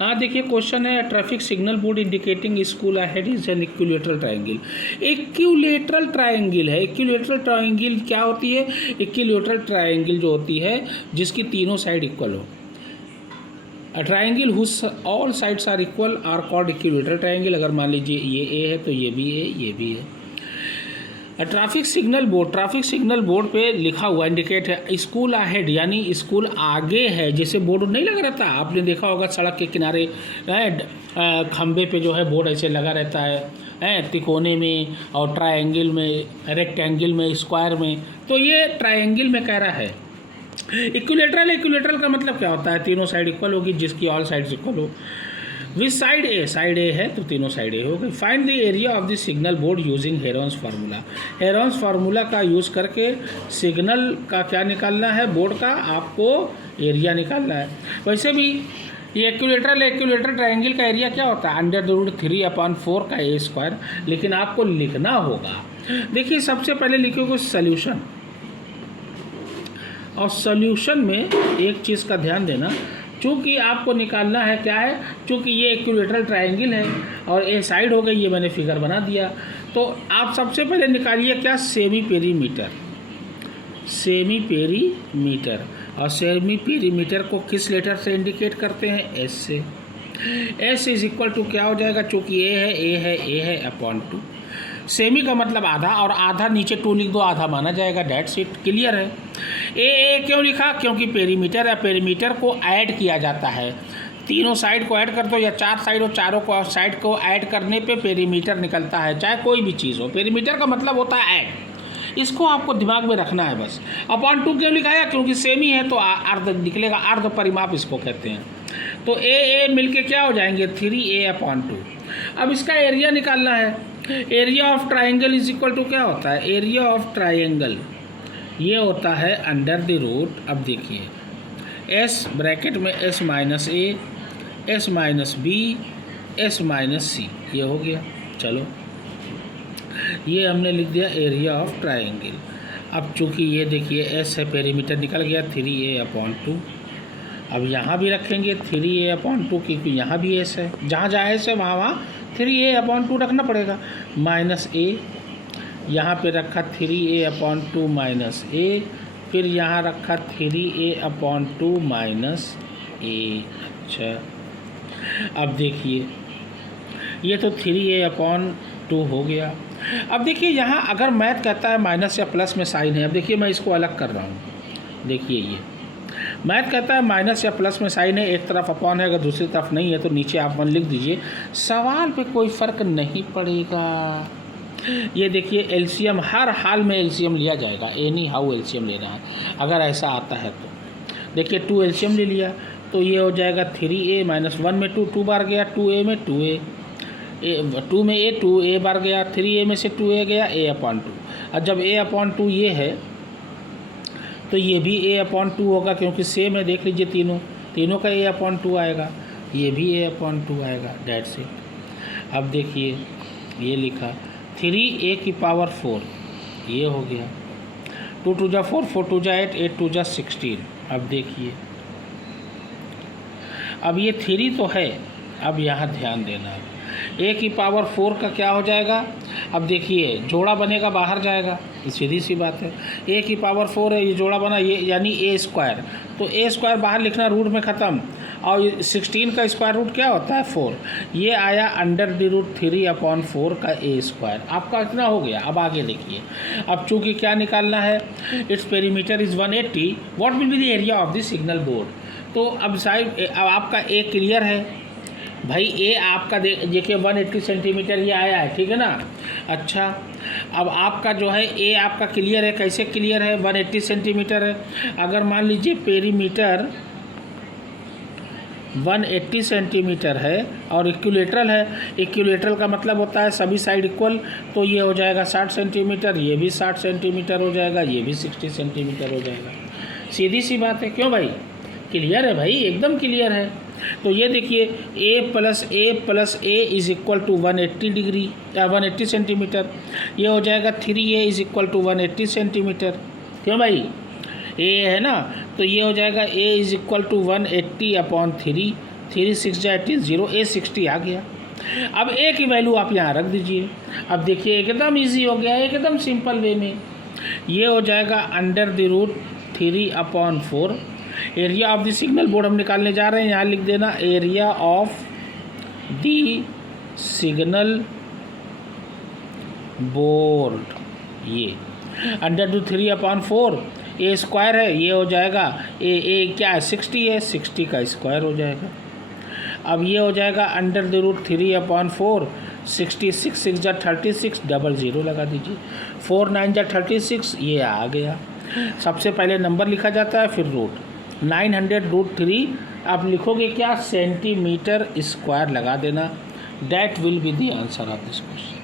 हाँ देखिए, क्वेश्चन है traffic signal board indicating school ahead is an equilateral triangle. Equilateral triangle है। Equilateral triangle क्या होती है? इक्विलेटरल ट्रायंगल जो होती है जिसकी तीनों साइड इक्वल हो। A triangle whose all sides are equal are called equilateral triangle. अगर मान लीजिए ये ए है तो ये भी ए, ये भी है। ट्रैफिक सिग्नल बोर्ड पे लिखा हुआ इंडिकेट है स्कूल अहेड, यानी स्कूल आगे है। जैसे बोर्ड नहीं लगा रहता, आपने देखा होगा सड़क के किनारे खंबे पे जो है बोर्ड ऐसे लगा रहता है तिकोने में और ट्रायंगल में, रेक्टेंगल में, स्क्वायर में। तो ये ट्रायंगल में कह रहा है। इक्विलेटरल का मतलब क्या होता है? तीनों साइड इक्वल होगी, जिसकी ऑल साइड्स इक्वल हो। विच साइड ए है तो तीनों साइड ए हो गई। Find the area of the signal board using Heron's formula. Heron's formula का यूज़ करके सिग्नल का क्या निकालना है? बोर्ड का आपको एरिया निकालना है। वैसे भी ये इक्विलेटरल ट्रायंगल का एरिया क्या होता है? √3/4 का ए स्क्वायर। लेकिन आपको लिखना होगा, देखिए सबसे पहले लिखोगे सोल्यूशन, और सोल्यूशन में एक चीज़ का ध्यान देना, चूँकि आपको निकालना है क्या है, चूँकि ये इक्विलेटरल ट्रायंगल है और ए साइड हो गई, ये मैंने फिगर बना दिया। तो आप सबसे पहले निकालिए क्या? Semi perimeter. और सेमी पेरीमीटर को किस लेटर से इंडिकेट करते हैं? एस से। एस इज इक्वल टू क्या हो जाएगा? चूँकि ए है अपॉन 2। सेमी का मतलब आधा, और आधा नीचे 2 लिख दो, आधा माना जाएगा। डेट्स इट, क्लियर है। ए क्यों लिखा? क्योंकि पेरीमीटर है, पेरीमीटर को ऐड किया जाता है। तीनों साइड को ऐड कर दो, या 4 साइड हो, चारों को साइड को ऐड करने पे पेरीमीटर निकलता है, चाहे कोई भी चीज़ हो। पेरीमीटर का मतलब होता है ऐड। इसको आपको दिमाग में रखना है बस। अपॉन 2 क्यों लिखा है? क्योंकि सेमी है तो अर्ध निकलेगा, अर्ध परिमाप इसको कहते हैं। तो ए मिलके क्या हो जाएंगे? 3a/2। अब इसका एरिया निकालना है। Area of triangle is equal to क्या होता है? एरिया ऑफ ट्रायंगल ये होता है अंडर द रूट। अब देखिए एस ब्रैकेट में S minus A, S minus B, S minus C, ये हो गया। चलो ये हमने लिख दिया एरिया ऑफ ट्रायंगल। अब चूँकि ये देखिए एस है, पेरीमीटर निकल गया 3a/2। अब यहाँ भी रखेंगे 3a/2, क्योंकि यहाँ भी एस है, जहाँ जहाँ एस है वहाँ 3a/2 रखना पड़ेगा। माइनस ए, यहाँ पे रखा 3a/2 माइनस ए, फिर यहाँ रखा 3a/2 माइनस ए। अच्छा अब देखिए ये तो 3a/2 हो गया। अब देखिए यहाँ अगर मैथ कहता है माइनस या प्लस में साइन है, अब देखिए मैं इसको अलग कर रहा हूँ। देखिए ये मैथ कहता है माइनस या प्लस में साइन है, एक तरफ अपॉन है, अगर दूसरी तरफ नहीं है तो नीचे आप 1 लिख दीजिए। सवाल पे कोई फ़र्क नहीं पड़ेगा। ये देखिए एलसीएम, हर हाल में एलसीएम लिया जाएगा, एनी हाउ एलसीएम लेना है अगर ऐसा आता है तो। देखिए 2 एलसीएम ले लिया तो ये हो जाएगा 3a माइनस 1 में 2 बार गया, 2a में 2a, 2 में a 2a बार गया, 3a में से 2a गया, a/2। और जब a/2 ये है तो ये भी a/2 होगा, क्योंकि सेम है। देख लीजिए तीनों का a/2 आएगा, ये भी a/2 आएगा। That's it. अब देखिए ये लिखा 3a⁴, ये हो गया। 2 × 2 = 4, 4 × 2 = 8, 8 × 2 = 16। अब देखिए अब ये 3 तो है, अब यहाँ ध्यान देना, a⁴ का क्या हो जाएगा? अब देखिए जोड़ा बनेगा, बाहर जाएगा, सीधी सी बात है। a⁴ है, ये जोड़ा बना, ये यानी a²। तो a² बाहर लिखना, रूट में ख़त्म। और 16 का स्क्वायर रूट क्या होता है? 4। ये आया अंडर द रूट 3/4 का a²। आपका इतना हो गया। अब आगे देखिए, अब चूँकि क्या निकालना है? Its perimeter is 180। What will be the area of the signal board? तो अब साइड, अब आपका ए क्लियर है भाई। ए आपका देखिए 180 सेंटीमीटर ये आया है, ठीक है ना। अच्छा अब आपका जो है ए आपका क्लियर है। कैसे क्लियर है? 180 सेंटीमीटर है। अगर मान लीजिए पेरीमीटर 180 सेंटीमीटर है और इक्विलेटरल है, इक्विलेटरल का मतलब होता है सभी साइड इक्वल, तो ये हो जाएगा 60 सेंटीमीटर, ये भी 60 सेंटीमीटर हो जाएगा, ये भी 60 सेंटीमीटर हो जाएगा। सीधी सी बात है। क्यों भाई? क्लियर है भाई, एकदम क्लियर है। तो ये देखिए a + a is equal to 180 centimetre. ये हो जाएगा 3a is equal to 180 centimetre. क्यों भाई? a है ना, तो ये हो जाएगा a इज इक्वल टू 180/3 3 6 जा 18 0 ए 60 आ गया। अब ए की वैल्यू आप यहाँ रख दीजिए। अब देखिए एकदम इजी हो गया, एकदम सिंपल वे में। ये हो जाएगा √3/4। Area of the signal board हम निकालने जा रहे हैं, यहाँ लिख देना area of the signal board. ये √3/4 ए स्क्वायर है, ये हो जाएगा ए क्या है 60 है, 60 का स्क्वायर हो जाएगा। अब ये हो जाएगा √3/4 66 6 जा 36 00 लगा दीजिए। 4 9 जा 36 ये आ गया। सबसे पहले नंबर लिखा जाता है फिर रूट। 900√3 आप लिखोगे क्या सेंटीमीटर स्क्वायर लगा देना। That will be the answer of this question.